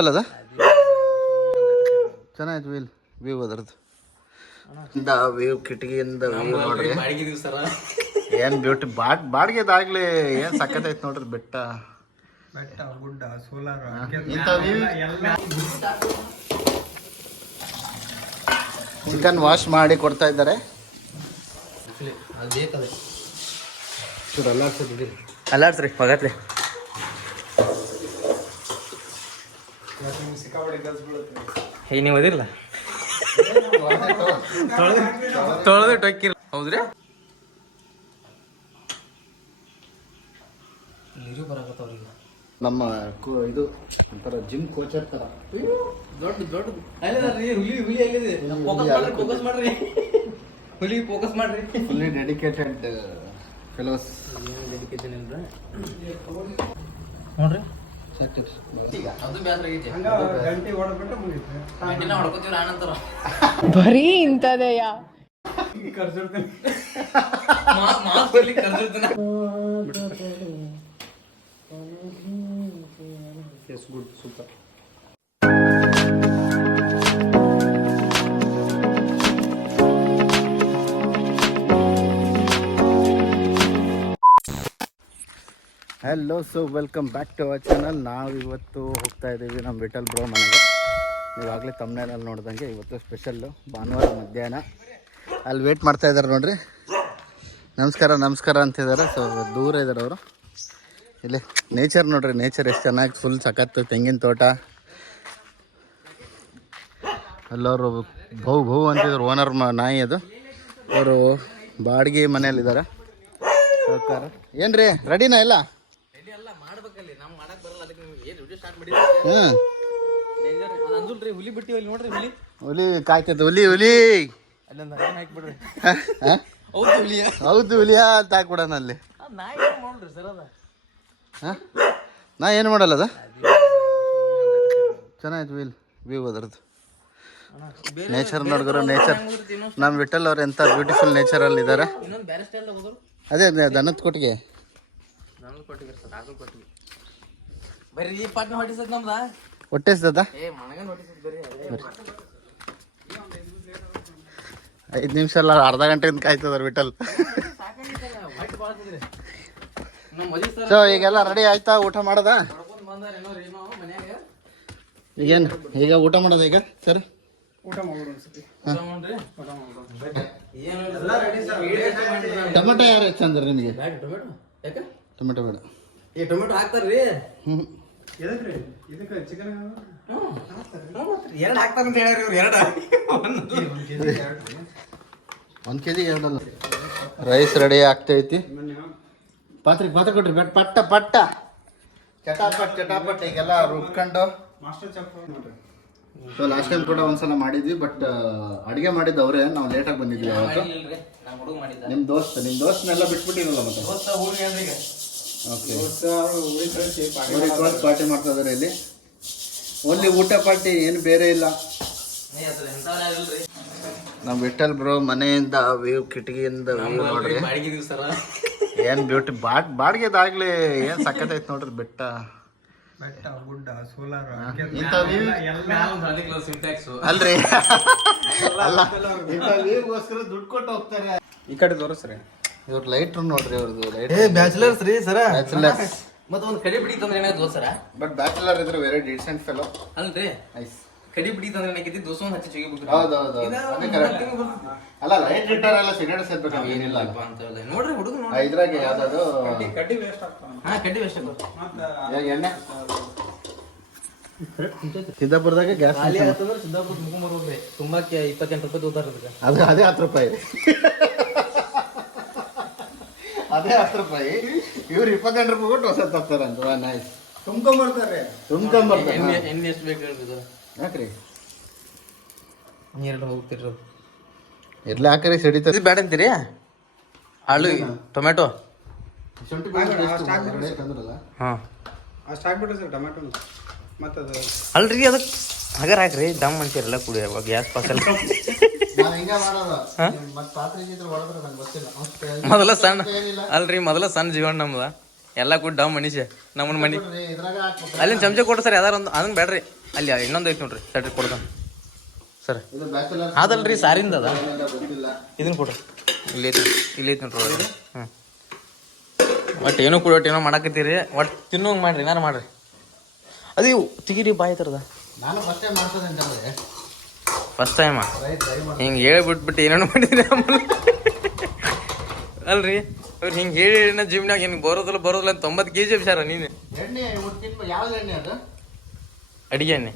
ಅಲ್ಲದ ಚೆನ್ನಾಯ್ತು ವ್ಯೂ ಅದರದ್ದು ವ್ಯೂ ಕಿಟಕಿಯಿಂದ ವ್ಯೂ ನೋಡ್ರಿ ಏನ್ ಬ್ಯೂಟಿ ಬಾಡಿಗೆದಾಗ್ಲಿ ಏನ್ ಸಕ್ಕತ್ತೈತ್ ನೋಡ್ರಿ ಬೆಟ್ಟ ಗುಡ್ಡ ಸೋಲಾರ್ ಚಿಕನ್ ವಾಶ್ ಮಾಡಿ ಕೊಡ್ತಾ ಇದ್ದಾರೆ. ಅಲ್ಲಾಡ್ಸ್ರಿ ಹೋಗತ್ರಿ. ನೀವು ಓದಿರಲ್ಲ ತೊಳೆದಿಟ್ಟು ಹಾಕಿರ ಹೌದ್ರಿ. ನೀರು ಬರಾಕತ್ತವ್ರಿಗೆ ನಮ್ಮ ಇದು ಒಂಥರ ಜಿಮ್ ಕೋಚರ್ ತರ ದೊಡ್ಡ ಫೋಕಸ್ ಮಾಡ್ರಿ ಹುಲಿ ಫೋಕಸ್ ಮಾಡ್ರಿ. Fully dedicated fellows. ಡೆಡಿಕೇಶನ್ ಇಲ್ರ ನೋಡ್ರಿ. ಬರೀ ಇಂಥದೆಯ good super. Hello, so welcome back to our channel. ನಾವು ಇವತ್ತು ಹೋಗ್ತಾ ಇದ್ದೀವಿ ನಮ್ಮ ವಿಠಲ್ ಬ್ರೋ ಮನೆಗೆ. ನೀವಾಗಲೇ ತಮ್ಮನೇನಲ್ಲಿ ನೋಡ್ದಂಗೆ ಇವತ್ತು ಸ್ಪೆಷಲ್ಲು ಭಾನುವಾರ ಮಧ್ಯಾಹ್ನ. ಅಲ್ಲಿ ವೇಟ್ ಮಾಡ್ತಾ ಇದ್ದಾರೆ ನೋಡ್ರಿ. ನಮಸ್ಕಾರ ಅಂತಿದ್ದಾರೆ. ಸೊ ದೂರ ಇದ್ದಾರೆ ಅವರು. ಇಲ್ಲಿ ನೇಚರ್ ನೋಡ್ರಿ, ನೇಚರ್ ಎಷ್ಟು ಚೆನ್ನಾಗಿ ಫುಲ್ ಸಖತ್ತು. ತೆಂಗಿನ ತೋಟ. ಎಲ್ಲವರು ಭೌ ಅಂತಿದ್ರು. ಓನರ್ ನಾಯಿ ಅದು. ಅವರು ಬಾಡಿಗೆ ಮನೆಯಲ್ಲಿದ್ದಾರೆ. ಏನ್ರಿ ರೆಡಿನಾ ಎಲ್ಲ? ಹುಲಿ ಕಾಯ್ತೈತೆ. ಹುಲಿ ಹೌದು ಹುಲಿಯ ಅಂತ ಹಾಕ್ಬಿಡೋಣ ಅಲ್ಲಿ. ನಾ ಏನು ಮಾಡಲ್ಲ ಅದ ಚೆನ್ನಾಯ್ತು ವ್ಯೂ ಅದರದ್ದು. ನೇಚರ್ ನೋಡಿದ್ರು. ನೇಚರ್ ನಮ್ಮ ವಿಠಲ್ ಅವ್ರು ಎಂಥ ಬ್ಯೂಟಿಫುಲ್ ನೇಚರಲ್ಲಿ ಇದ್ದಾರೆ. ಅದೇ ದನದ ಕೊಟ್ಟಿಗೆ ಹೊಟ್ಟೆಸ್ದ 5 ನಿಮಿಷ ಅಲ್ಲ, ಅರ್ಧ ಗಂಟೆಯಿಂದ ಕಾಯ್ತದ ವಿಠಲ್. ಸೊ ಈಗೆಲ್ಲ ರೆಡಿ ಆಯ್ತಾ? ಊಟ ಮಾಡೋದ? ಈಗೇನು ಈಗ ಊಟ ಮಾಡೋದ ಈಗ ಸರ್? ಟೊಮೆಟೊ ಯಾರು ಚಂದ್ರ ನಿಮಗೆ? ಟೊಮೆಟೊ ಬೇಡ. ಟೊಮೆಟೊ ಹಾಕ್ತಾರ್ರಿ. ಒಂದು ಕೆಜಿ ಎರಡಲ್ಲ. ರೈಸ್ ರೆಡಿ ಆಗ್ತೈತಿ. ಪಾತ್ರೆ ಕೊಡ್ರಿ. ಪಟ್ಟ ಚಟಾಪಟ್ ಈಗೆಲ್ಲ ರುಬ್ಕೊಂಡು. ಸೊ ಲಾಸ್ಟ್ ಟೈಮ್ ಕೂಡ ಒಂದ್ಸಲ ಮಾಡಿದ್ವಿ, ಬಟ್ ಅಡುಗೆ ಮಾಡಿದ್ದು ಅವರೇ. ನಾವು ಲೇಟಾಗಿ ಬಂದಿದ್ವಿ ಅವತ್ತು. ನಿಮ್ಮ ದೋಸ್ತನೆಲ್ಲ ಬಿಟ್ಬಿಟ್ಟಿರಲ್ಲ ಮತ್ತೆ? ಓಕೆ, ಪಾರ್ಟಿ ಮಾಡ್ತಾ ಇದಾರೆ ಇಲ್ಲಿ. ಓನ್ಲಿ ಊಟ ಪಾರ್ಟಿ, ಏನು ಬೇರೆ ಇಲ್ಲ. ನಮ್ಮ ವಿಠಲ್ ಬ್ರೋ ಮನೆಯಿಂದ ವ್ಯೂ, ಕಿಟಕಿಯಿಂದ ವ್ಯೂ ನೋಡ್ರಿ. ಏನ್ ಬ್ಯೂಟಿ ಬಾಡಿಗೆದಾಗ್ಲಿ ಏನ್ ಸಕ್ಕತ್ತೈತ್ ನೋಡ್ರಿ. ಬೆಟ್ಟ ಗುಡ್ಡ ಸೋಲಾರ್ ಅಲ್ರಿ. ಅಲ್ಲ, ವ್ಯೂಗೋಸ್ಕರ ದುಡ್ಡು ಕೊಟ್ಟು ಹೋಗ್ತಾರೆ. ಈ ಕಡೆ ತೋರಿಸ್ರಿ. ಇವ್ರ ಲೈಟ್ ನೋಡ್ರಿ. ಅವ್ರದ್ದು ಲೈಟ್ ಬ್ಯಾಚುಲರ್ಸ್ ರೀ ಸರ. ಬ್ಯಾಚುಲರ್ಸ್ ಮತ್ತೆ ಒಂದು ಕಡಿ ಬಿಡಿ ತಂದ್ರೆ ಏನಾಯ್ತು ಸರ? ಬಟ್ ಬ್ಯಾಚುಲರ್ ಇದ್ರೆ ವೆರಿ ಡೀಸೆಂಟ್ ಫೆಲೋ ಅಲ್ರಿ. ನೈಸ್. ಕಡಿ ಬಿಡಿ ತಂದ್ರೆ ಏನಾಗೈತಿ? ದೋಸೆ ಹಚ್ಚಿ ಚುಗಿಬಿಟ್ಟು. ಹೌದೌದು, ಅಲ್ಲ ಲೈಟ್ ಇಟ್ಟಾರ ಎಲ್ಲ ಸಿಗರೇಟ್ ಸೇರ್ಬೇಕು. ಏನಿಲ್ಲ ನೋಡ್ರಿ ಹುಡುಗ ಇದ್ರಾಗ ಯಾವ್ದು ಕಡ್ಡಿ ವೇಸ್ಟ್ ಆಗ್ತಾವ. ಕಡ್ಡಿ ವೇಸ್ಟ್ ಆಗ್ತಾವ. ಎಣ್ಣೆ ಸಿದ್ದಾಪುರದಾಗ ಗ್ಯಾಸ್ ಖಾಲಿ ಆಯ್ತಂದ್ರೆ ಸಿದ್ದಾಪುರ ಮುಗಿಸ್ಬರ್ಬೇಕ್ರಿ. ತುಂಬಾಕ್ಕೆ 28 ರೂಪಾಯಿ ತಗೋತಾರ ಅದಕ್ಕೆ. ಅದೇ 10 ರೂಪಾಯಿ. ಅದೇ 10 ರೂಪಾಯಿ. ಇವ್ರು 28 ರೂಪಾಯಿ ಕೊಟ್ಟು ಹೊಸ ತರ್ತಾರಂತ. ನೈಸ್. ತುಂಬ್ಕೊಂಬರ್ತಾರೆ. ಎಣ್ಣೆ ಎಷ್ಟು ಬೇಕು ಹೇಳ್ತಿದ್ರು? ಯಾಕ್ರಿ ನೀರೆಲ್ಲ ಹೋಗ್ತಿರೋದು ಇರ್ಲಿ. ಹಾಕ್ರಿ ಸಿಡಿತದೆ. ಬ್ಯಾಡ ಅಂತೀರಿ? ಆಳು ಟೊಮೆಟೊ ಹಾಂ ಅಷ್ಟು ಹಾಕ್ಬಿಟ್ರಿ ಸರ್. ಟೊಮೆಟೊ ಮತ್ತೆ ಅಲ್ರಿ ಅದಕ್ಕೆ ಹಗರ್ ಹಾಕ್ರಿ. ದಮ್ ಅಂತೀರಲ್ಲ ಕುಡಿ. ಗ್ಯಾಸ್ ಪಾಸಲ್ಲ ಮೊದಲ ಸಣ್ಣ ಅಲ್ರಿ. ಮೊದಲ ಸಣ್ಣ ಜೀವನ ನಮ್ದ. ಎಲ್ಲ ಕೂಡ ಡಮ್ ಮನುಷ್ಯ. ನಮ್ಮನ್ನ ಮನಿ ಅಲ್ಲಿಂದ ಚಮಚ ಕೊಡ್ರಿ ಸರ್. ಯಾವ್ದಾರ ಒಂದು ಅದನ್ನ ಬೇಡ್ರಿ. ಅಲ್ಲಿ ಇನ್ನೊಂದು ಐತಿ ನೋಡ್ರಿ ತಡ್ರಿ ಕೊಡ್ದ ಸರ್ ಇದು ಬ್ಯಾಚುಲರ್ ಅದಲ್ರಿ ಸಾರಿಂದ ಅದ ಗೊತ್ತಿಲ್ಲ. ಇದನ್ನ ಕೊಡ್ರಿ ಇಲ್ಲಿ ಐತಿ ನೋಡ್ರಿ ಹ್ಞೂ ಒಟ್ಟು ಏನೋ ಕೂಡ ಒಟ್ಟು ಏನೋ ಮಾಡಾಕತ್ತೀರಿ ಒಟ್ಟು ತಿನ್ನೋಂಗೆ ಮಾಡ್ರಿ ಏನಾರು ಮಾಡ್ರಿ ಅದು ತೆಗೀರಿ ಬಾಯಿ ಥರದ ನಾನು ಫಸ್ಟ್ ಟೈಮ್ ಮಾಡ್ತದೆ ಅಂತಂದ್ರೆ ಫಸ್ಟ್ ಟೈಮ ಹಿಂಗೆ ಹೇಳ್ಬಿಟ್ಬಿಟ್ಟು ಏನೇನೋ ಮಾಡಿದ್ರಿ ಆಮೇಲೆ ಅಲ್ರಿ ಅವ್ರು ಹಿಂಗೆ ಹೇಳಿ ಜಿಮ್ನಾಗ ಏನು ಬರೋದಿಲ್ಲ ಅಂತ 90 kg ಎಬ್ಸಾರ ನೀನು ಎಣ್ಣೆ ಯಾವ್ದು ಎಣ್ಣೆ ಅದು ಅಡಿಗೆ ಎಣ್ಣೆ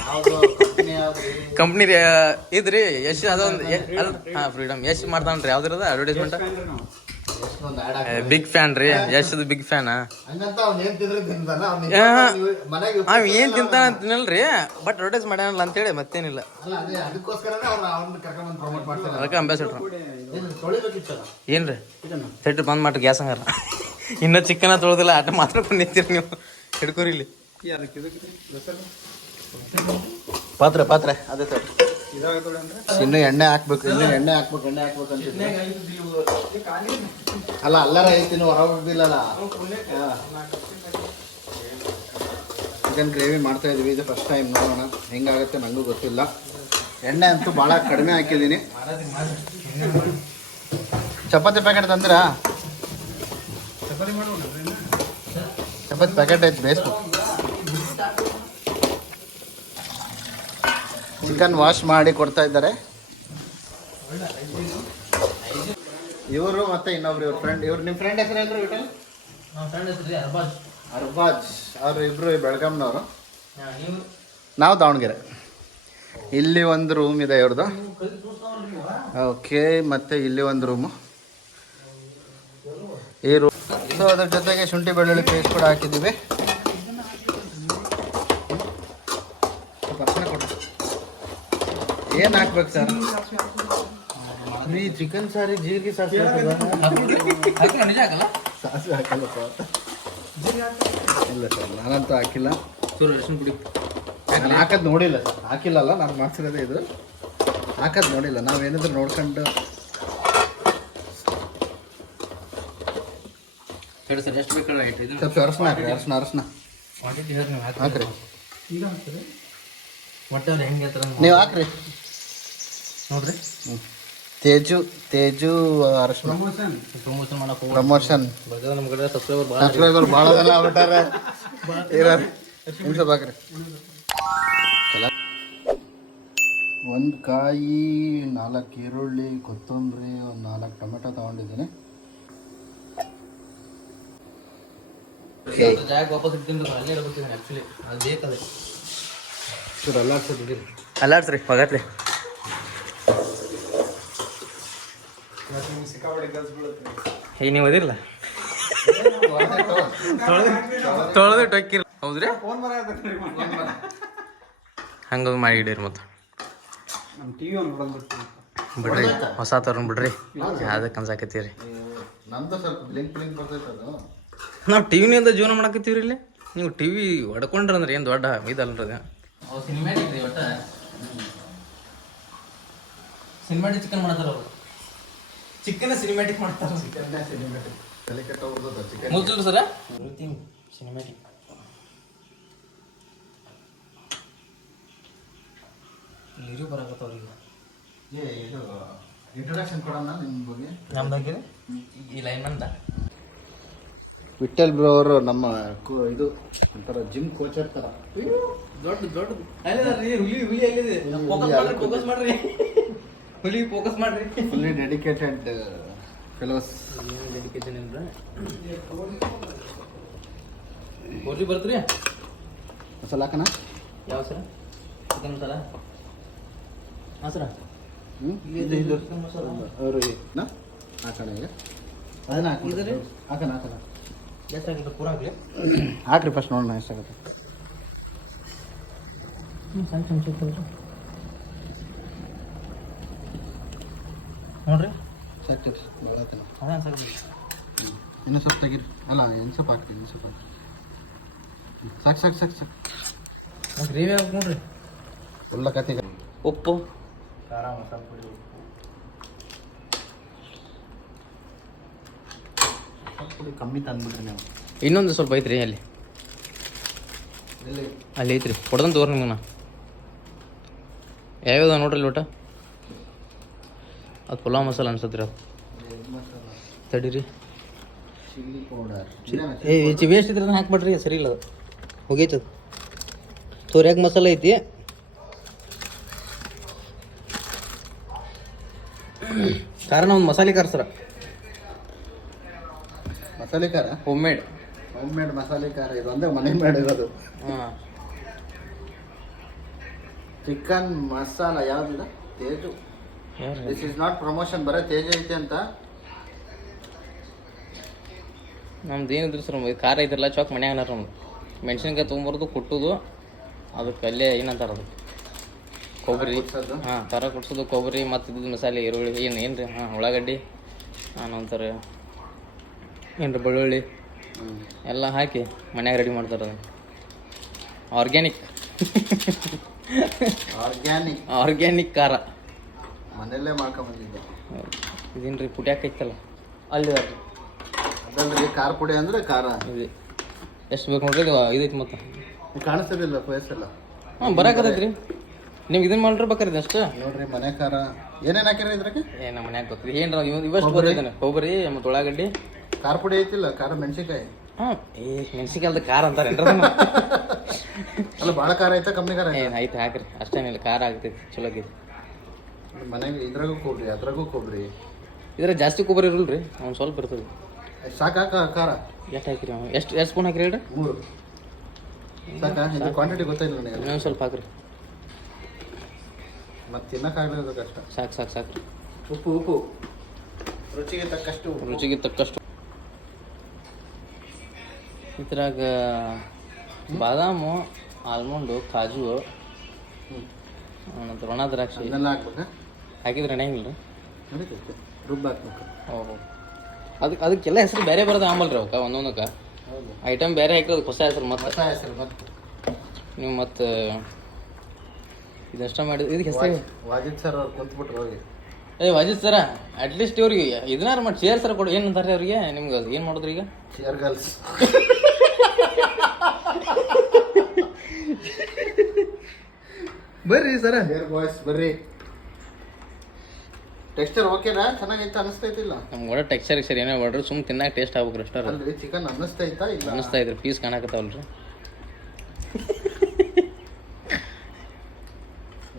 ಯಾವ್ದು ಕಂಪನಿ ಯಾವ್ದು ಕಂಪ್ನಿ ಇದ್ರಿ ಯಶ್ ಅದೊಂದು ಹಾಂ ಫ್ರೀಡಮ್ ಯಶ್ ಮಾಡ್ತಾನ್ರಿ ಯಾವ್ದಿರದ ಅಡ್ವರ್ಟೈಸ್ಮೆಂಟ್ ಎಷ್ಟೊಂದು ಆಡ್ ಬಿಗ್ ಫ್ಯಾನ್ ರೀ ಯಶ್ದು ಬಿಗ್ ಫ್ಯಾನ್ ಹಂಗಂತ ಅವ್ನು ಏನ್ ತಿಂದ್ರೆ ತಿಂತಾನ ಮನೆಗೆ ಅವ್ ಏನ್ ತಿಂತಾನ ತಿನ್ನಲ್ರಿ ಬಟ್ ಅಡ್ವರ್ಟೈಸ್ ಮಾಡ್ಯಾನಲ್ಲ ಅಂತೇಳಿ ಮತ್ತೇನಿಲ್ಲ ಅಲ್ಲ ಅದೇ ಅದಕ್ಕೋಸ್ಕರನೇ ಅವ್ರನ್ನ ಕರ್ಕೊಂಡ್ಬಂದು ಪ್ರಮೋಟ್ ಮಾಡ್ತಾರೆ. ಅದಕ್ಕೆ ಅಂಬಾಸಿಡ್ರು ತೊಳಿಬೇಕಿತ್ತಲ್ಲ ಏನ್ರಿ ಥಿಯೇಟ್ರ್ ಬಂದ್ ಮಾಡ್ರಿ ಗ್ಯಾಸ್ ಹಂಗಾರ ಇನ್ನೂ ಚಿಕ್ಕನ ತೊಳೆದಿಲ್ಲ ಆಟ ಮಾತಾಡ್ಕೊಂಡು ನಿಂತೀರಿ ನೀವು ಹಿಡ್ಕೋರಿ ಇಲ್ಲಿ ಪಾತ್ರೆ ಅದೇ ಸರ್ ಇನ್ನು ಎಣ್ಣೆ ಹಾಕ್ಬೇಕು ಎಣ್ಣೆ ಹಾಕ್ಬೇಕು ಅಂತಿದ್ದೆ. ಅಲ್ಲ ಅಲ್ಲರ ಐತಿನ್ನು ಹೊರ ಹೋಗ್ದಿಲ್ಲಲ್ಲ. ಚಿಕನ್ ಗ್ರೇವಿ ಮಾಡ್ತಾ ಇದೀವಿ, ಇದು ಫಸ್ಟ್ ಟೈಮ್ ನೋಡೋಣ ಹೆಂಗಾಗುತ್ತೆ ನನಗೂ ಗೊತ್ತಿಲ್ಲ. ಎಣ್ಣೆ ಅಂತೂ ಭಾಳ ಕಡಿಮೆ ಹಾಕಿದ್ದೀನಿ. ಚಪಾತಿ ಪ್ಯಾಕೆಟ್ ತಂದಿರಾ? ಚಪಾತಿ ಪ್ಯಾಕೆಟ್ ಐತೆ ಬೇಯಿಸ್ಬೇಕು. ಚಿಕನ್ ವಾಶ್ ಮಾಡಿ ಕೊಡ್ತಾ ಇದ್ದಾರೆ ಇವರು ಮತ್ತೆ ಇನ್ನೊಬ್ರು ಇವ್ರ ಫ್ರೆಂಡ್. ನಿಮ್ಮ ಫ್ರೆಂಡ್ ಹೆಸರು ಏನ್ರಿ ವಿಠಲ್? ಅರ್ಬಾಜ್. ಅವರು ಇಬ್ರು ಬೆಳಗಾಂನವರು, ನಾವು ದಾವಣಗೆರೆ. ಇಲ್ಲಿ ಒಂದು ರೂಮ್ ಇದೆ ಇವ್ರದ್ದು. ಓಕೆ, ಮತ್ತೆ ಇಲ್ಲಿ ಒಂದು ರೂಮು. ಈ ರೂಮ್. ಸೊ ಅದ್ರ ಜೊತೆಗೆ ಶುಂಠಿ ಬೆಳ್ಳುಳ್ಳಿ ಪೇಸ್ಟ್ ಕೂಡ ಹಾಕಿದ್ದೀವಿ. ಏನು ಹಾಕ್ಬೇಕು ಸರ್? ಈ ಚಿಕನ್ ಸಾರಿ ಜೀರಿಗೆ ಸಾಸಿವೆ ಸಾಸಿವೆ ಹಾಕಲ್ಲಪ್ಪ. ಇಲ್ಲ ಸರ್, ನಾನಂತೂ ಹಾಕಿಲ್ಲ. ನಾನು ಹಾಕೋದು ನೋಡಿಲ್ಲ ಸರ್. ಹಾಕಿಲ್ಲಲ್ಲ, ನಾನು ಮಾಡ್ಸಿರೋದೇ ಇದು. ಹಾಕೋದು ನೋಡಿಲ್ಲ. ನಾವೇನಿದ್ರು ನೋಡ್ಕೊಂಡು ಸ್ವಲ್ಪ ಅರಶಿನ ಹಾಕ್ರಿ. ಅರಶಿನ ಹಾಕ್ರಿ. ನೀವು ಹಾಕ್ರಿ ನೋಡ್ರಿ. ತೇಜು ಅರಶಿನ ಪ್ರಮೋಷನ್. ಸಬ್ಸ್ಕ್ರೈಬರ್ ಭಾಳ ಜನ ಆಗ್ಬಿಟ್ಟಾರೆ. ನಿಮಿಷ ಹಾಕ್ರಿ. ಒಂದು ಕಾಯಿ, 4 ಈರುಳ್ಳಿ, ಕೊತ್ತಂಬರಿ, ಒಂದು 4 ಟೊಮೆಟೊ ತೊಗೊಂಡಿದ್ದೀನಿ. ವಾಪಸ್ ಆ್ಯಕ್ಚುಲಿ ಅದು ಬೇಕದೆ ಅಲ್ಲಾಡ್ಸ್ರಿ ಪಗತ್ರಿ. ಈಗ ನೀವು ಅದಿರಲ್ಲ ತೊಳೆದು ಟೊಕ್ಕಿರ. ಹೌದ್ರಿ, ಹಂಗ ಮಾಡಿಡೀರಿ. ಮತ್ತೆ ಬಿಡ್ರಿ, ಹೊಸ ತರೋನ್ ಬಿಡ್ರಿ. ಯಾವ್ದಕ್ಕೆ ಅನ್ಸಾಕತ್ತೀರಿ? ನಮ್ದು ಸ್ವಲ್ಪ ಬ್ಲಿಂಕ್ ಬರ್ತೈತೆ ಅದು. ನಾವು ಟಿವಿನಿಂದ ಜೀವನ ಮಾಡಕತ್ತೀವ್ರಿ ಇಲ್ಲಿ. ನೀವು ಟಿವಿ ಹೊಡ್ಕೊಂಡ್ರಿ ಅಂದ್ರೆ ಏನು ದೊಡ್ಡ ಇದಲ್ರಿ. ಸಿನಿಮ್ಯಾಟಿಕ್ ರೀ, ಒಟ್ಟ ಸಿನಿಮ್ಯಾಟಿಕ್ ಚಿಕನ್ ಮಾಡ್ತಾರ ಅವರು. ಚಿಕನ್ ಸಿನಿಮ್ಯಾಟಿಕ್ ಮಾಡ್ತಾರ. ತಲೆ ಕೆಟ್ಟ ಹೊಡ್ದದ ಚಿಕನ್ ಮುಗಿಲ್ರಿ ಸರ. ಸಿನಿಮ್ಯಾಟಿಕ್ ನೀರು ಬರಕತ್ತವ್ರಿಗೆ. ಇದು ಇಂಟ್ರೊಡಕ್ಷನ್ ಕೊಡೋಣ ನಿಮ್ಮ ಬಗ್ಗೆ. ನಮ್ದಾಗಿರಿ ಈ ಲೈನ್ ಅಂತ ವಿಠಲ್ ಬ್ರೋ ಅವರು ನಮ್ಮ ಇದು ಒಂಥರ ಜಿಮ್ ಕೋಚರ್ ಥರ. ದೊಡ್ಡದು ಹುಲಿ ಎಲ್ಲಿದೆ? ಫೋಕಸ್ ಮಾಡ್ರಿ ಹುಲಿ, ಫೋಕಸ್ ಮಾಡ್ರಿ. Fully dedicated fellows. ಡೆಡಿಕೇಶನ್ ಏನ್ರ ಗೋರ್ಜಿ ಬರ್ತ್ರಿ. ಮಸಾಲ ಹಾಕಣ. ಯಾವ ಸರ? ಚಿಕನ್ ಮಸಾಲ. ಹಾಂ ಸರ. ಇದು ಅವ್ರಿಗೆ ಹಾಕೋಣ. ಈಗ ಅದನ್ನ ಹಾಕೋಣ. ಎಷ್ಟಾಗುತ್ತೆ ಪೂರ ಹಾಕ್ಲಿ? ಹಾಕ್ರಿ ಫಸ್ಟ್ ನೋಡೋಣ ಎಷ್ಟಾಗುತ್ತೆ. ನೋಡ್ರಿ ಸಾಕು ಅದೇ ಸಾಕು. ಇನ್ನೂ ಸ್ವಲ್ಪ ತೆಗೀರಿ. ಅಲ್ಲ ಏನು ಸ್ವಲ್ಪ ಹಾಕ್ರಿ. ಇನ್ನೂ ಸ್ವಲ್ಪ ಹಾಕ್ರಿ. ಸಾಕು. ಗ್ರೇವಿ ಹಾಕಿ ನೋಡ್ರಿ. ಫುಲ್ಲ ಕತ್ತಿ. ಉಪ್ಪು, ಖಾರ, ಮಸಾಲೆ ಪುಡಿ, ಪುಡಿ ಕಮ್ಮಿ ತಂದ್ಬಿಡ್ರಿ ನೀವು. ಇನ್ನೊಂದು ಸ್ವಲ್ಪ ಐತ್ರಿ ಅಲ್ಲಿ. ಅಲ್ಲಿ ಐತ್ರಿ ಕೊಡ್ದಂತ ತೋರ್ ನಿಮ್ಗೆ ನಾ ಯಾವ್ಯಾವ ನೋಡ್ರಿ ಒಟ್ಟ ಅದು ಪುಲಾವ್ ಮಸಾಲ ಅನ್ಸತ್ರಿ ಅದು ತಡೀರಿ ಚಿಲ್ಲಿ ಪೌಡರ್ ವೇಸ್ಟ್ ಇದ್ರೆ ಅದನ್ನ ಹಾಕ್ಬಿಡ್ರಿ ಸರಿ ಇಲ್ಲ ಅದು ಹೋಗೈತದ ತೋರ್ಯಾಕ ಮಸಾಲೆ ಐತಿ ಕಾರಣ ಒಂದು ಮಸಾಲೆ ಖಾರ ಸರ ಮಸಾಲೆ ಖಾರ ಹೋಮ್ ಮೇಡ್ ಮಸಾಲೆ ಖಾರ ಇದು ಒಂದೇ ಮನೆ ಮಾಡಿರೋದು. ಹಾಂ ಚಿಕನ್ ಮಸಾಲ ಯಾವ್ದಿದೆ Teju. This is not promotion, ಬರೀ ತೇಜ ಐತೆ ಅಂತ. ನಮ್ದು ಏನಿದ್ರು ಸರ್ ಖಾರ ಐತಿರಲ್ಲ ಚಾಕ್ ಮನ್ಯಾಗ ನಮ್ದು ಮೆಣಸಿನ್ಕಾಯಿ ತೊಗೊಂಬರೋದು ಕುಟ್ಟೋದು ಅದಕ್ಕೆ ಅಲ್ಲೇ ಏನಂತಾರ ಅದು ಕೊಬ್ಬರಿ ಹಾಂ ಖಾರ ಕುಟ್ಸೋದು ಕೊಬ್ಬರಿ ಮತ್ತು ಇದು ಮಸಾಲೆ ಈರುಳ್ಳಿ ಏನು ರೀ ಹಾಂ ಉಳ್ಳಾಗಡ್ಡಿ ನಂತರ ಏನು ರೀ ಬೆಳ್ಳುಳ್ಳಿ ಎಲ್ಲ ಹಾಕಿ ಮನ್ಯಾಗ ರೆಡಿ ಮಾಡ್ತಾರೆ ಅದು ಆರ್ಗ್ಯಾನಿಕ್ ಖಾರ ಮನೆಯಲ್ಲೇ ಮಾಡ್ಕೊಂಬಂದಿದ್ದೆ. ಇದೇನು ರೀ ಪುಟ್ಯಾಕ ಐತಲ್ಲ ಅಲ್ಲಿ ಅದಲ್ರಿ ಖಾರ ಪುಡಿ ಅಂದ್ರೆ ಖಾರ ಇದು ಎಷ್ಟು ಬೇಕು ನೋಡ್ರಿ ಇದೈತಿ ಮತ್ತು ಕಾಣಿಸ್ತಿರ್ಲಿಲ್ಲ ಫೇಸ್ ಎಲ್ಲ. ಹಾಂ ಬರಾಕತ್ತೈತ್ರಿ ನಿಮ್ಗೆ ಇದನ್ನ ಮಾಡ್ರಿ ಬೇಕಾರಿದೆ ಅಷ್ಟು ನೋಡ್ರಿ ಮನೆ ಖಾರ ಏನೇನು ಹಾಕಿರಿ ಇದ್ರಾಗೆ? ನಮ್ಮ ಮನ್ಯಾಗ ಗೊತ್ತಿರಿ ಏನು ಇವಷ್ಟು ಗೊತ್ತೈತೆ ಕೊಬ್ಬರಿ ಮತ್ತು ಉಳ್ಳಾಗಡ್ಡಿ ಖಾರ ಪುಡಿ ಐತಿಲ್ಲ, ಖಾರ ಮೆಣಸಿನ್ಕಾಯಿ. ಹಾಂ ಮೆಣಸಿನ್ಕಾಯ್ದ ಖಾರ ಅಂತಾರೆ ಅಲ್ಲ ಭಾಳ ಖಾರ ಐತಾ ಕಮ್ಮಿ ಖಾರ ಏನು ಐತೆ ಹಾಕ್ರಿ ಅಷ್ಟೇನಿಲ್ಲ ಖಾರ ಆಗ್ತೈತಿ ಚಲೋ ಆಗೈತಿ. ಮನೆಗೆ ಇದ್ರಾಗೂ ಕೊಬ್ರಿ ಅದ್ರಾಗೂ ಕೊಬ್ರಿ ಇದ್ರೆ ಜಾಸ್ತಿ ಕೊಬ್ಬರಿ ಇರಲ್ಲ ರೀ ಒಂದು ಸ್ವಲ್ಪ ಇರ್ತದೆ. ಸಾಕಾ ಖಾರ? ಎಷ್ಟು ಹಾಕಿರಿ ಎಷ್ಟು ಸ್ಪೂನ್ ಹಾಕಿರಿ ಹೇಳ್ರಿ? 3 ಸಾಕಾ? ಇದು ಕ್ವಾಂಟಿಟಿ ಗೊತ್ತಾಯಿಲ್ಲ ನನಗೆ. ಇನ್ನೊಂದು ಸ್ವಲ್ಪ ಹಾಕ್ರಿ ಮತ್ತೆ ತಿನ್ನಕ್ಕಾಗಲಿಲ್ಲ ಕಷ್ಟ. ಸಾಕು ಉಪ್ಪು ರುಚಿಗೆ ತಕ್ಕಷ್ಟು. ಇದ್ರಾಗ ಬಾದಾಮು ಆಲ್ಮಂಡು ಕಾಜು ನಂತರ ಒಣ ದ್ರಾಕ್ಷಿ ಅದನ್ನೆಲ್ಲ ಹಾಕ್ಬೇಕಾ? ಹಾಕಿದ್ರೆ ನಡೆಯಂಗಿಲ್ಲ ರೀ ನಡೀತೈತೆ, ರುಬ್ಬ ಹಾಕ್ಬೇಕು. ಓಹೋ ಅದಕ್ಕೆಲ್ಲ ಹೆಸರು ಬೇರೆ ಬರೋದು ಆಂಬಲ್ರಿ ಅವಕ್ಕೆ ಒಂದೊಂದಕ್ಕೆ ಹೌದು, ಐಟಮ್ ಬೇರೆ ಹಾಕಿರೋದು ಹೊಸ ಹೆಸರು ಹೊಸ ಹೆಸರು ಮತ್ತೆ ನೀವು ಮತ್ತು ಇದಷ್ಟ ಮಾಡಿದ ಇದಕ್ಕೆ ಹೆಸರು ವಾಜಿದ್ ಸರ್ ಅವ್ರು ಕುಂತ್ಬಿಟ್ರು ಹೋಗಿ. ವಾಜಿದ್ ಸರ ಅಟ್ಲೀಸ್ಟ್ ಇವ್ರಿಗೆ ಇದನ್ನಾರು ಮಾಡಿ ಚೇರ್ ಸರ್ ಕೊಡು ಏನಂತಾರೆ ಅವ್ರಿಗೆ ನಿಮ್ಗೆ ಏನು ಮಾಡಿದ್ರಿ ಈಗ ಚೇರ್ ಗರ್ಲ್ಸ್. ಬರ್ರಿ ಸರ, ಚೇರ್ ಬಾಯ್ಸ್ ಬರ್ರಿ. ಟೆಕ್ಸ್ಚರ್ ಓಕೆನಾ? ಚೆನ್ನಾಗೈತೆ ಅನಿಸ್ತೈತಿಲ್ಲ? ನಮ್ಗೆ ಒಳ್ಳೆ ಟೆಕ್ಸ್ಚರ್ ಸರಿ ಏನೋ ಮಾಡ್ರಿ ಸುಮ್ಮನೆ ತಿನ್ನಾಕ ಟೇಸ್ಟ್ ಆಗ್ಬೇಕು ಅಷ್ಟೇ ಅಲ್ರಿ. ಚಿಕನ್ ಅನ್ನಿಸ್ತೈತಾ ಇಲ್ಲ? ಅನ್ನಿಸ್ತಾ ಇದ್ರಿ ಪೀಸ್ ಕಾಣಕತ್ತಾವಲ್ರಿ.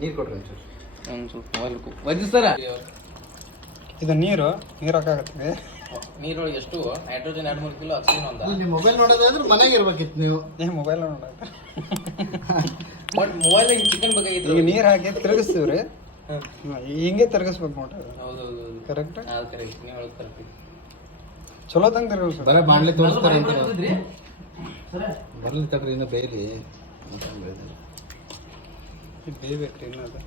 ನೀರು ಕೊಡ್ರಿ ಒಂಚೂರು. ಒಂದು ಸ್ವಲ್ಪ ಮೊಬೈಲ್ ವಜ್ಜಿ ಸರ ಇದು ನೀರು ಹಾಕಾಗತ್ತೆ. ನೀರೊಳಗೆ ಎಷ್ಟು ನೈಟ್ರೋಜನ್ 2-3 ಕಿಲೋ ಆಕ್ಸಿಜನ್ ಅಂತ. ನೀವು ಮೊಬೈಲ್ ನೋಡೋದಾದ್ರೆ ಮನೆಗೆ ಇರ್ಬೇಕಿತ್ತು ನೀವು. ಮೊಬೈಲ್ ನೋಡ ಬಟ್ ಮೊಬೈಲ್ ಚಿಕನ್ ಬೇಕಾಗಿತ್ತು. ಈಗ ನೀರು ಹಾಕಿ ತಿರುಗಿಸ್ತೀವ್ರಿ, ಹಿಂಗೆ ತಿರುಗಿಸ್ಬೇಕು ನೋಡ್ರಿ. ಹೌದೌದು ಕರೆಕ್ಟ್, ಅದು ಕರೆಕ್ಟ್. ನೀವು ಹೇಳೋದು ಕರೆಕ್ಟ್. ಚಲೋ ತಂಗ ತಿರುಗಿಸ್ಬೇಕು. ಬರೀ ಬಾಣ್ಲೆ ತೋರಿಸ್ತಾರೆ ಅಂತ ಬರ್ಲಿ ತಡ್ರಿ, ಇನ್ನು ಬೇಯ್ರಿ. ಬೇಯ್ಬೇಕ್ರಿ ಇನ್ನು ಅದು.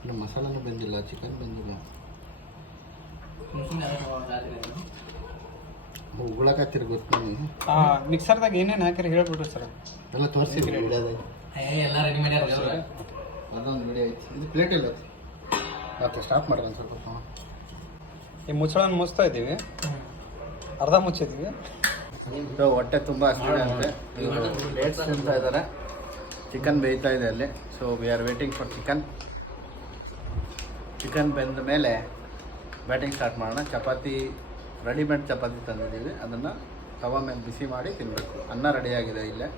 ಇನ್ನು ಮಸಾಲನೂ ಬಂದಿಲ್ಲ, ಚಿಕನ್ ಬಂದಿಲ್ಲ. ಉಗುಳಕತ್ತಿರ ಗೊತ್ತು ನನಗೆ. ಮಿಕ್ಸರ್ದಾಗ ಏನೇನು ಹಾಕಿರಿ ಹೇಳ್ಬಿಡ್ರಿ ಸರ್. ಎಲ್ಲ ತೋರಿಸಿದ್ರಿ ವಿಡಿಯೋದಾಗ. ಎಲ್ಲ ರೆಡಿ ಮಾಡ್ಯಾರ ಅದೊಂದು ವಿಡಿಯೋ ಐತಿ. ಇದು ಪ್ಲೇಟ್ ಇಲ್ಲ ಮತ್ತೆ ಸ್ಟಾಪ್ ಮಾಡ್ರಿ ಒಂದು ಸ್ವಲ್ಪ. ಈ ಮುಚ್ಚಳನ ಮುಚ್ತಾ ಇದ್ದೀವಿ, ಅರ್ಧ ಮುಚ್ಚಿದ್ವಿ. ಹೊಟ್ಟೆ ತುಂಬ ಹಸಿವೆ ಅಂದರೆ ಇವರು ಪ್ಲೇಟ್ಸ್ ತಿಂತಾ ಇದ್ದಾರೆ. ಚಿಕನ್ ಬೇಯ್ತಾ ಇದೆ ಅಲ್ಲಿ. So we are waiting for chicken ಬೆಂದ ಮೇಲೆ ಬ್ಯಾಟಿಂಗ್ ಸ್ಟಾರ್ಟ್ ಮಾಡೋಣ. ಚಪಾತಿ ರೆಡಿಮೇಡ್ ಚಪಾತಿ ತಂದಿದ್ದೀವಿ, ಅದನ್ನು ತವಾ ಮೇಲೆ ಬಿಸಿ ಮಾಡಿ ತಿನ್ನಬೇಕು. ಅನ್ನ ರೆಡಿಯಾಗಿದೆ ಇಲ್ಲೇ.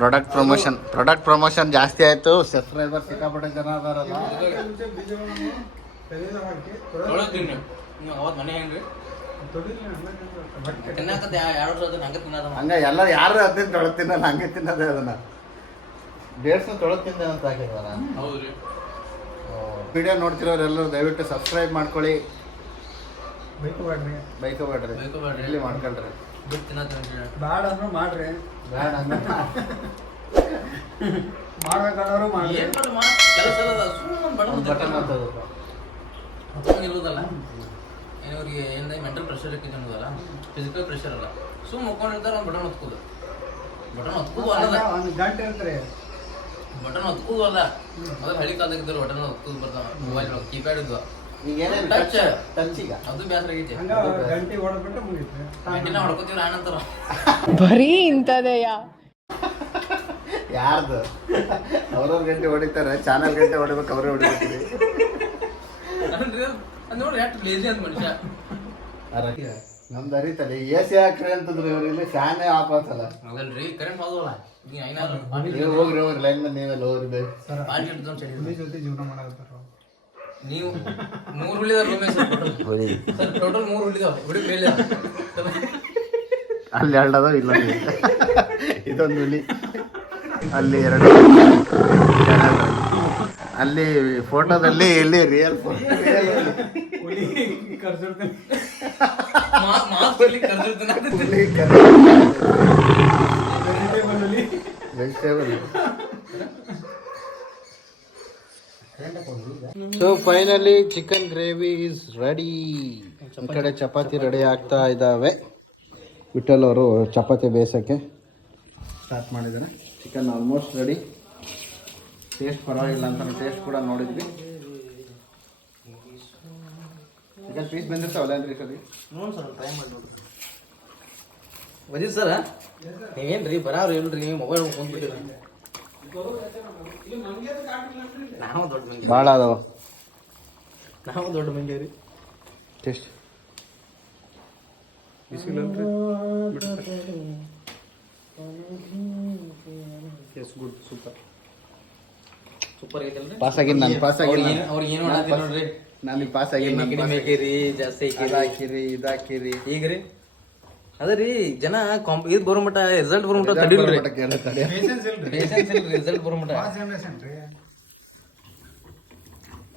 ಪ್ರಾಡಕ್ಟ್ ಪ್ರಮೋಷನ್ ಜಾಸ್ತಿ ಆಯಿತು. ಸಬ್ಸ್ಕ್ರೈಬರ್ ಸಿಕ್ಕಾಪಟ್ಟೆ ಜನ ಅದಾರಲ್ಲ. ಹಂಗೆ ಎಲ್ಲ ಯಾರು ಅದನ್ನ ತೊಳೆದು ತಿನ್ನಲ್ಲ, ಹಂಗೆ ತಿನ್ನೋದೇ ಅದನ್ನು. 150 ತೊಳೆದು ತಿಂದೆ ಅಂತ ಹಾಕಿದ್ವಲ್ಲ. ವಿಡಿಯೋ ನೋಡ್ತಿರೋರೆಲ್ಲರೂ ದಯವಿಟ್ಟು ಸಬ್ಸ್ಕ್ರೈಬ್ ಮಾಡ್ಕೊಳ್ಳಿ. ಬೈಕೋಬೇಡ್ರಿ, ಇಲ್ಲಿ ಮಾಡ್ಕೊಳ್ರಿ. ಬ್ಯಾಡ ಅಂದ್ರೂ ಮಾಡ್ರಿ, ಬೇಡ ಅಂದ್ರೆ ಮಾಡ್ಬೇಕಾದ್ರು ಮಾಡ್ರಿ. ಬಟನ್ ಹತ್ತೋದು. ಇರೋದಲ್ಲ ಅವ್ರಿಗೆ ಏನಿದೆ ಮೆಂಟಲ್ ಪ್ರೆಷರ್ ಅನ್ನೋದಲ್ಲ, ಫಿಸಿಕಲ್ ಪ್ರೆಷರ್ ಅಲ್ಲ. ಸುಮ್ಮನೆ ಮುಕ್ಕೊಂಡಿರ್ತಾರೆ, ಒಂದು ಬಟನ್ ಹೊತ್ಕೋದು ಅಲ್ಲ, ಒಂದು ಗಂಟೆ ಇರ್ತಾರೆ. ಬಟನ್ ಹೊತ್ಕೋದು ಅಲ್ಲ. ಮೊದಲು ಹಳಿ ಕಾಲದಾಗ ಇದ್ದರು ಬಟನ್ ಹೊತ್ಕೋದು ಬರ್ತಾವ. ಮೊಬೈಲ್ ಕೀಪ್ಯಾಡ್ ಇದ್ವ, ಈಗ ಏನೇನು ಟಚ್ ಟಚ್ ಈಗ ಅದು ಬೇಸರ ಆಗೈತಿ ಹಂಗ ಗಂಟೆ ಹೊಡೆದ್ಬಿಟ್ರೆ ಮುಗೀತು. ಗಂಟಿನ ಹೊಡ್ಕೋತೀವ್ರ ಆನಂತರ ಬರೀ ಇಂಥದೆಯಾ ಯಾರ್ದು ಅವ್ರವ್ರ ಗಂಟೆ ಹೊಡಿತಾರೆ, ಚಾನಲ್ ಗಂಟೆ ಹೊಡಿಬೇಕು, ಅವರೇ ಹೊಡಿಬೇಕು. ಅದು ನೋಡ್ರಿ ಎಷ್ಟು ಲೇಜಿ ಅಂತ ಮನುಷ್ಯ. ನಮ್ದು ಅರಿತಲ್ಲ ಎ ಸಿ ಹಾಕ್ರಿ ಅಂತಂದ್ರೆ ಇವ್ರು ಇಲ್ಲಿ ಫ್ಯಾನೇ ಆಫ್ ಆಗ್ತಲ್ಲ. ಅದಲ್ರಿ ಕರೆಂಟ್ ಹೋದವಲ್ಲ ಈಗ ಐನಾರು ನೀವು ಹೋಗ್ರಿ ಲೈನ್ ಮೇಲೆ ನೀವೆಲ್ಲ ಹೋಗ್ರಿ ಬೇಕು. ಹುಲಿ ಜೊತೆ ಜೀವನ ಮಾಡಕತ್ತಾರ ಅವ್ರು. ನೀವು 3 ಉಳಿದಾವ ರೂಮೇಶ್ ಸರ್ ಟೋಟಲ್ 3 ಉಳಿದಾವ ಹುಡುಗ ಮೇಲೆ ಅಲ್ಲಿ 2 ಅದಾವ, ಇಲ್ಲೊಂದು ಇದೊಂದು ಹುಲಿ, ಅಲ್ಲಿ 2 ಅಲ್ಲಿ ಫೋಟೋದಲ್ಲಿ ಇಲ್ಲಿ ರಿಯಲ್ ಹುಲಿ ಕರ್ಸಿರ್ತಾನೆ. ಮಾಸ್ಕ್ ಇಲ್ಲಿ ಕರ್ದಿರ್ತಾನೆ vegetable. So finally chicken gravy is ready. ಈ ಕಡೆ ಚಪಾತಿ ರೆಡಿ ಆಗ್ತಾ ಇದ್ದಾವೆ. ವಿಠಲ್ ಅವರು ಚಪಾತಿ ಬೇಯಿಸೋಕ್ಕೆ ಸ್ಟಾರ್ಟ್ ಮಾಡಿದ್ದಾರೆ. Chicken almost ready. ಟೇಸ್ಟ್ ಪರವಾಗಿಲ್ಲ ಅಂತ ಟೇಸ್ಟ್ ಕೂಡ ನೋಡಿದ್ವಿ. ಚಿಕನ್ ಪೀಸ್ ಬಂದಿರ್ತಾವಲ್ಲ ಅಂದ್ರೆ ಈ ಸಲ ನೋಡಿ ಸರ್ ಟ್ರೈ ಮಾಡಿ ನೋಡ್ರಿ. ವಜೀದ್ ಸರ ಏನ್ರಿ ಬರಾವ್ರಿ ಇಲ್ರಿ ನೀವು ಮೊಬೈಲ್ ಕುಂತ್ಬಿಟ್ಟಿರ. ನಾವು ದೊಡ್ಡ ಮಂದಿ, ಭಾಳ ಅದಾವ ನಾವು ದೊಡ್ಡ ಮಂದಿ ರೀ. ಟೇಸ್ಟ್ ಸೂಪರ್ ಐತಲ್ರಿ. ಪಾಸ್ ಆಗಿದ್ದು ನಾನು ಪಾಸ್ ಆಗಿಲ್ಲ. ಅವ್ರಿಗೆ ಏನು ಮಾಡತ್ತೀರಿ ನೋಡ್ರಿ. ನನಗೆ ಪಾಸ್ ಆಗಿಲ್ಲ. ಕಡಿಮೆ ಹಾಕಿರಿ ಜಾಸ್ತಿ ಹಾಕಿರಿ ಇದಾಕಿರಿ ಈಗ ರೀ ಅದ ರೀ ಜನ ಇದು ಬರೋ ಮಟ್ಟ ರಿಸಲ್ಟ್ ಬರೋ ಮಟ್ಟ ತಡಿಲ್ರಿ. Patience ಇಲ್ರಿ. ಪೇಷನ್ಸ್ ಇಲ್ರಿ ರಿಸಲ್ಟ್ ಬರೋ ಮಟ್ಟ. Fast generation ರೀ.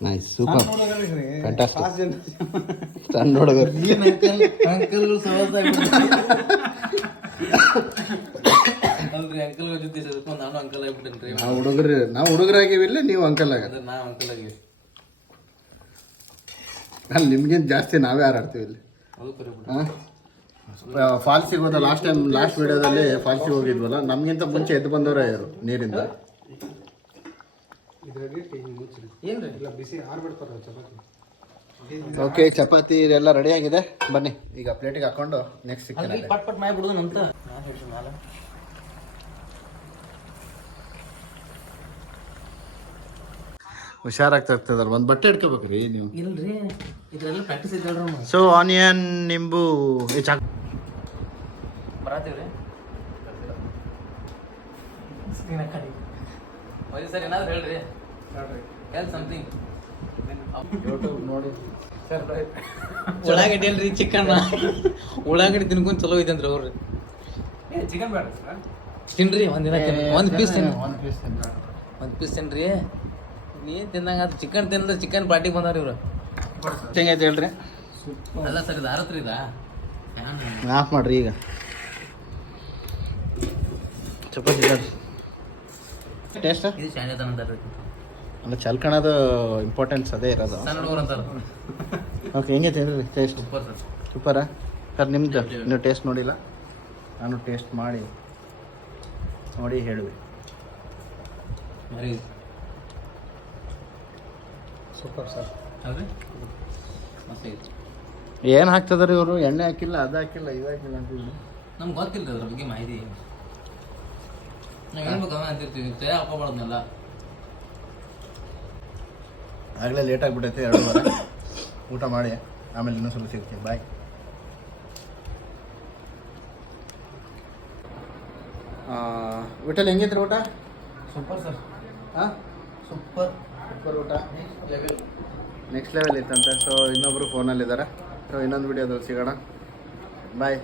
ನೈಸ್ ಸೂಪರ್ ಸಣ್ಣ ಹುಡುಗರಿಗ್ರಿ. Fantastic. Fast generation. ಸಣ್ಣ ಹುಡುಗರು ಅಂಕಲ್ ಸವಾಸ ಅಲ್ರಿ ಅಂಕಲ್ ಜೊತೆ ಸೇರ್ಕೊಂಡು ನಾನು ಅಂಕಲ್ ಆಗ್ಬಿಟ್ಟೇನ್ರಿ. ನಾವು ಹುಡುಗರಾಗಿವಿಲ್ಲ, ನೀವು ಅಂಕಲ್ ಆಗ. ಅದ್ರ ನಾವು ಅಂಕಲ್ ಆಗಿವಿ. ಅಲ್ಲಿ ನಿಮ್ಗಿಂತ ಜಾಸ್ತಿ ನಾವೇ ಹಾರಾಡ್ತೀವಿ ಇಲ್ಲಿ. ಅದು ಕರೆ ಬಿಡು. ಫಾಲ್ಸಿಗೆ ಹೋದ ಲಾಸ್ಟ್ ವಿಡಿಯೋದಲ್ಲಿ ಫಾಲ್ಸಿಗೆ ಹೋಗಿದ್ವಲ್ಲ, ನಮ್ಗಿಂತ ಮುಂಚೆ ಎದ್ದು ಬಂದವರೇ ಇವರು ನೀರಿಂದ. ಇದ್ರಲ್ಲಿ ಟೀಮ್ ಮುಚ್ಚಿರಿ. ಏನ್ರಿ ಇಲ್ಲ ಬಿಸಿ ಆರ್ಬಿಡ್ತಾರ ಚಪಾತಿ. ಓಕೆ, ಚಪಾತಿ ಎಲ್ಲ ರೆಡಿ ಆಗಿದೆ. ಬನ್ನಿ ಈಗ ಪ್ಲೇಟಿಗೆ ಹಾಕೊಂಡು ನೆಕ್ಸ್ಟ್ ಅಲ್ರಿ ಸಿಗ್ತಾನೆ. ಪಟ್ ಪಟ್ ಮಾಡಿ ಬಿಡುದು ಅಂತ ನಾನು ಹೇಳ್ರಿ ಮ್ಯಾಲ. ಹುಷಾರಾಗ್ತಾ ಇರ್ತದಲ್ಲ, ಒಂದು ಬಟ್ಟೆ ಇಟ್ಕೋಬೇಕ್ರಿ ನೀವು. ಇಲ್ರಿ ಇದ್ರೆಲ್ಲ ಪ್ರಾಕ್ಟೀಸ್ ಇದ್ದಲ್ರಿ ನಾವು ಸೊ ಆನಿಯನ್ ನಿಂಬು ಬರತ್ತೀವ್ರಿ. ಸ್ಕ್ರೀನ್ ಹಾಕಿ ಮರಿ ಸರ್ ಏನಾದ್ರು ಹೇಳ್ರಿ. ಹೆಲ್ ಸಮಥಿಂಗ್ ಯೂಟ್ಯೂಬ್ ನೋಡಿ ಉಳ್ಳಾಗಡ್ಡಿ ಅಲ್ರಿ ಚಿಕನ್ ಉಳ್ಳಾಗಡ್ಡಿ ತಿನ್ಕೊಂಡ್ ಚಲೋ ಐತಂದ್ರಿ ಅವ್ರಿ. ಚಿಕನ್ ಬೇಡ ಸರ್. ತಿನ್ರಿ ಒಂದಿನ ಒಂದು ಪೀಸ್ ತಿನ್ರಿ, ಒಂದು ಪೀಸ್ ಒಂದು ಪೀಸ್ ತಿನ್ರಿ. ನೀನ್ ತಿಂದಂಗ ಅದು ಚಿಕನ್ ತಿಂದ್ರೆ ಚಿಕನ್ ಪಾರ್ಟಿಗೆ ಬಂದಾರ ಇವ್ರು. ಹೆಂಗೈತೆ ಹೇಳ್ರಿ. ಅಲ್ಲ ಸರ್ ಇದು ಆರತ್ರಿ ಇದ ಆಫ್ ಮಾಡ್ರಿ ಈಗ. ಚಪಾತಿ ಟೇಸ್ಟ್ ಇದು ಶಾಂಜತನ ಅಂತಾರ್ರಿ. ಅಲ್ಲ ಚಲ್ಕಣದು ಇಂಪಾರ್ಟೆನ್ಸ್ ಅದೇ ಇರೋದು. ಸಣ್ಣ ಹುಡುಗರು ಅಂತಾರ. ಓಕೆ, ಹೆಂಗೈತೆ ಹೇಳ್ರಿ ಟೇಸ್ಟ್? Super sir. ಸೂಪರಾ ಸರ್? ನಿಮ್ದು ನೀವು ಟೇಸ್ಟ್ ನೋಡಿಲ್ಲ, ನಾನು ಟೇಸ್ಟ್ ಮಾಡಿ ಹೇಳುವೆ. ಮರಿ ಸೂಪರ್ ಸರ್. ಅಲ್ರಿ ಮಸ್ತ್ ಐತಿ. ಏನು ಹಾಕ್ತದ್ರಿ ಇವರು? ಎಣ್ಣೆ ಹಾಕಿಲ್ಲ, ಅದು ಹಾಕಿಲ್ಲ, ಇದು ಹಾಕಿಲ್ಲ ಅಂತಿದ್ರು. ನಮ್ಗೆ ಗೊತ್ತಿಲ್ಲ ಅದ್ರ ಬಗ್ಗೆ ಮಾಹಿತಿ. ನಾವು ಏನು ಬೇಕು ಅಂತಿರ್ತೀವಿ, ತೇ ಹಾಕೋಬಾರ್ದನ್ನೆಲ್ಲ. ಆಗಲೇ ಲೇಟ್ ಆಗಿಬಿಟ್ಟೈತೆ 2:30. ಊಟ ಮಾಡಿ ಆಮೇಲೆ ಇನ್ನೂ ಸ್ವಲ್ಪ ಸಿಗ್ತೀನಿ. ಬಾಯ್. ವಿಠಲ್ ಹೆಂಗಿದ್ರಿ ಊಟ? Super sir. ಹಾಂ, ಸೂಪರ್ ಸೂಪರ್ ಊಟ. ಲೆವೆಲ್. ನೆಕ್ಸ್ಟ್ ಲೆವೆಲ್ ಇತ್ತಂತೆ. ಸೊ ಇನ್ನೊಬ್ಬರು ಫೋನಲ್ಲಿದ್ದಾರೆ. ಸೊ ಇನ್ನೊಂದು ವಿಡಿಯೋದಲ್ಲಿ ಸಿಗೋಣ. ಬಾಯ್.